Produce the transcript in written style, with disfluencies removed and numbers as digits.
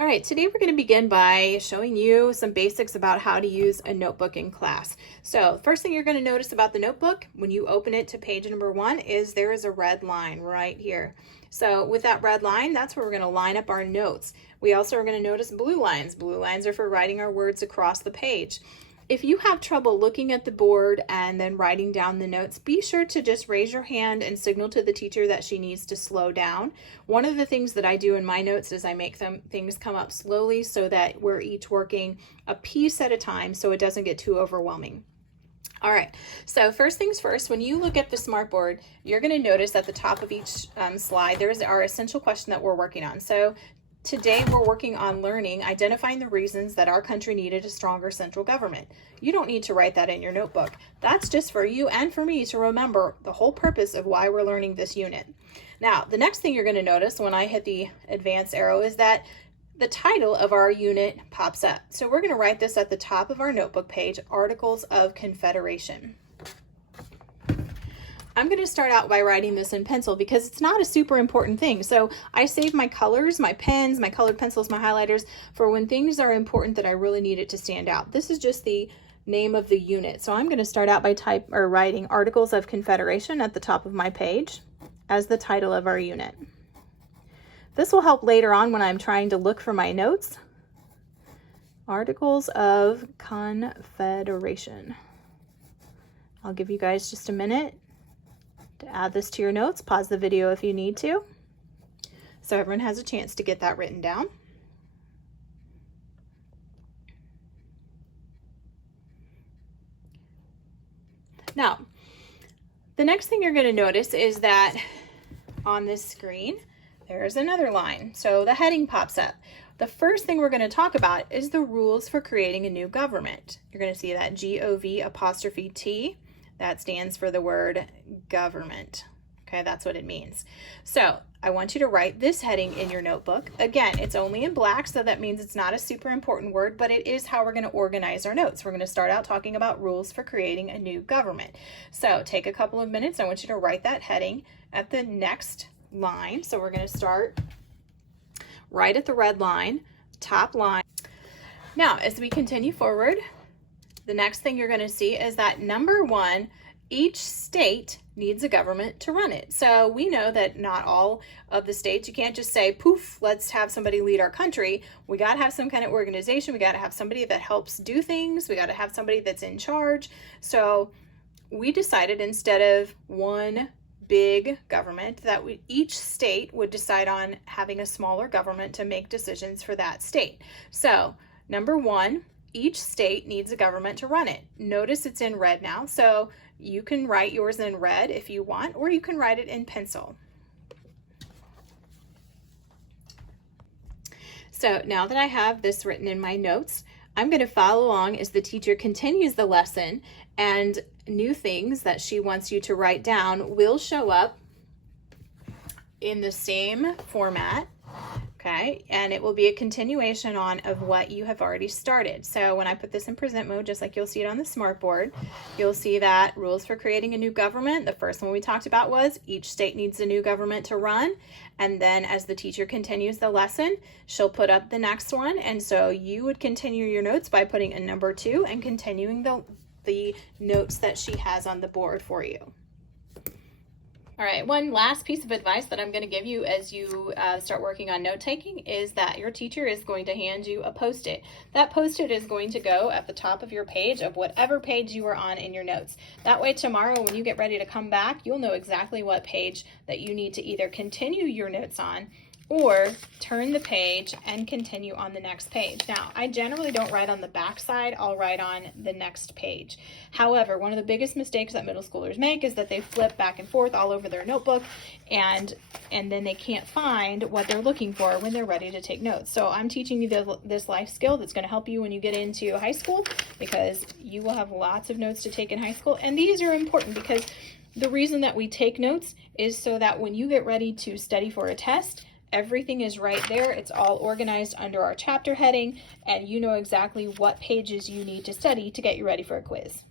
All right, today we're going to begin by showing you some basics about how to use a notebook in class. So first thing you're going to notice about the notebook when you open it to page number 1 is there is a red line right here. So with that red line, that's where we're going to line up our notes. We also are going to notice blue lines. Blue lines are for writing our words across the page. If you have trouble looking at the board and then writing down the notes, be sure to just raise your hand and signal to the teacher that she needs to slow down. One of the things that I do in my notes is I make things come up slowly so that we're each working a piece at a time so it doesn't get too overwhelming. All right, so first things first, when you look at the smartboard, you're going to notice at the top of each slide, there's our essential question that we're working on. So today we're working on identifying the reasons that our country needed a stronger central government. You don't need to write that in your notebook. That's just for you and for me to remember the whole purpose of why we're learning this unit. Now, the next thing you're going to notice when I hit the advanced arrow is that the title of our unit pops up. So we're going to write this at the top of our notebook page, Articles of Confederation. I'm going to start out by writing this in pencil because it's not a super important thing. So I save my colors, my pens, my colored pencils, my highlighters for when things are important that I really need it to stand out. This is just the name of the unit. So I'm going to start out by writing Articles of Confederation at the top of my page as the title of our unit. This will help later on when I'm trying to look for my notes. Articles of Confederation. I'll give you guys just a minute to add this to your notes. Pause the video if you need to, so everyone has a chance to get that written down. Now, the next thing you're going to notice is that on this screen, there's another line. So the heading pops up. The first thing we're going to talk about is the rules for creating a new government. You're going to see that G-O-V''T. That stands for the word government. Okay, that's what it means. So I want you to write this heading in your notebook. Again, it's only in black, so that means it's not a super important word, but it is how we're going to organize our notes. We're going to start out talking about rules for creating a new government. So take a couple of minutes. I want you to write that heading at the next line. So we're going to start right at the red line, top line. Now, as we continue forward, the next thing you're going to see is that number 1, each state needs a government to run it. So we know that not all of the states, you can't just say, poof, let's have somebody lead our country. We got to have some kind of organization. We got to have somebody that helps do things. We got to have somebody that's in charge. So we decided instead of one big government that each state would decide on having a smaller government to make decisions for that state. So number 1, each state needs a government to run it. Notice it's in red now, so you can write yours in red if you want, or you can write it in pencil. So now that I have this written in my notes, I'm going to follow along as the teacher continues the lesson, and new things that she wants you to write down will show up in the same format. Okay, and it will be a continuation of what you have already started. So when I put this in present mode, just like you'll see it on the smartboard, you'll see that rules for creating a new government. The first one we talked about was each state needs a new government to run. And then as the teacher continues the lesson, she'll put up the next one. And so you would continue your notes by putting a number 2 and continuing the notes that she has on the board for you. All right, one last piece of advice that I'm going to give you as you start working on note-taking is that your teacher is going to hand you a Post-it. That Post-it is going to go at the top of your page of whatever page you are on in your notes. That way tomorrow when you get ready to come back, you'll know exactly what page that you need to either continue your notes on or turn the page and continue on the next page. Now, I generally don't write on the back side, I'll write on the next page. However, one of the biggest mistakes that middle schoolers make is that they flip back and forth all over their notebook and then they can't find what they're looking for when they're ready to take notes. So I'm teaching you this life skill that's going to help you when you get into high school, because you will have lots of notes to take in high school, and these are important because the reason that we take notes is so that when you get ready to study for a test, everything is right there. It's all organized under our chapter heading, and you know exactly what pages you need to study to get you ready for a quiz.